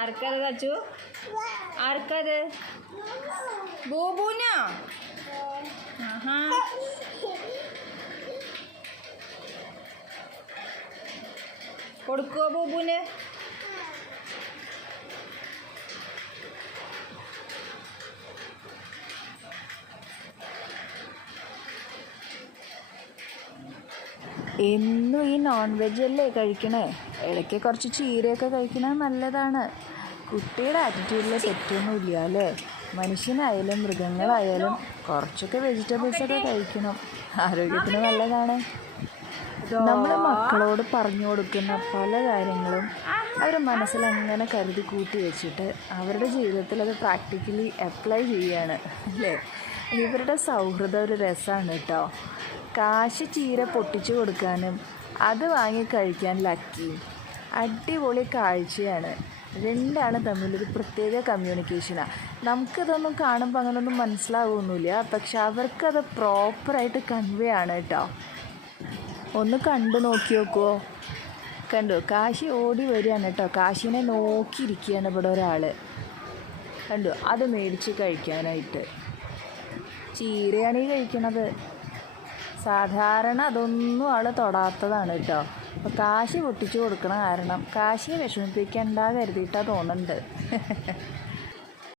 ആർക്കത് കച്ചു? ആർക്കത്? ബൂബൂനോ? ആഹാ. കൊടുക്കുവോ ബൂബൂന്? എന്നും ഈ നോൺ വെജ് അല്ലേ കഴിക്കണേ? ഇടയ്ക്ക് കുറച്ച് ചീരയൊക്കെ കഴിക്കണത് നല്ലതാണ്. കുട്ടിയുടെ ആറ്റിറ്റ്യൂഡിൽ തെറ്റൊന്നുമില്ല അല്ലേ? മനുഷ്യനായാലും മൃഗങ്ങളായാലും കുറച്ചൊക്കെ വെജിറ്റബിൾസൊക്കെ കഴിക്കണം, ആരോഗ്യത്തിന് നല്ലതാണ്. നമ്മൾ മക്കളോട് പറഞ്ഞു കൊടുക്കുന്ന പല കാര്യങ്ങളും അവർ മനസ്സിലങ്ങനെ കരുതി കൂട്ടി വെച്ചിട്ട് അവരുടെ ജീവിതത്തിൽ അത് പ്രാക്ടിക്കലി അപ്ലൈ ചെയ്യുകയാണ് അല്ലേ? ഇവരുടെ സൗഹൃദം ഒരു രസമാണ് കേട്ടോ. കാശ് ചീര പൊട്ടിച്ചു കൊടുക്കാനും അത് വാങ്ങി കഴിക്കാൻ ലക്കി. അടിപൊളി കാഴ്ചയാണ്. രണ്ടാണ് തമ്മിലൊരു പ്രത്യേക കമ്മ്യൂണിക്കേഷനാണ്. നമുക്കിതൊന്നും കാണുമ്പോൾ അങ്ങനെയൊന്നും മനസ്സിലാവുമൊന്നുമില്ല, പക്ഷെ അവർക്കത് പ്രോപ്പറായിട്ട് കൺവേ ആണ് കേട്ടോ. ഒന്ന് കണ്ടു നോക്കി നോക്കുമോ? കണ്ടു, കാശി ഓടി വരികയാണ് കേട്ടോ. കാശിനെ നോക്കിയിരിക്കുകയാണ് ഇവിടെ ഒരാൾ. കണ്ടു, അത് മേടിച്ച് കഴിക്കാനായിട്ട്. ചീരയാണ് ഈ കഴിക്കണത്. സാധാരണ അതൊന്നും ആൾ തൊടാത്തതാണ് കേട്ടോ. അപ്പോൾ കാശി പൊട്ടിച്ചു കൊടുക്കണ കാരണം കാശിയെ വിഷമിപ്പിക്കണ്ട കരുതിയിട്ടാണ് തോന്നുന്നുണ്ട്.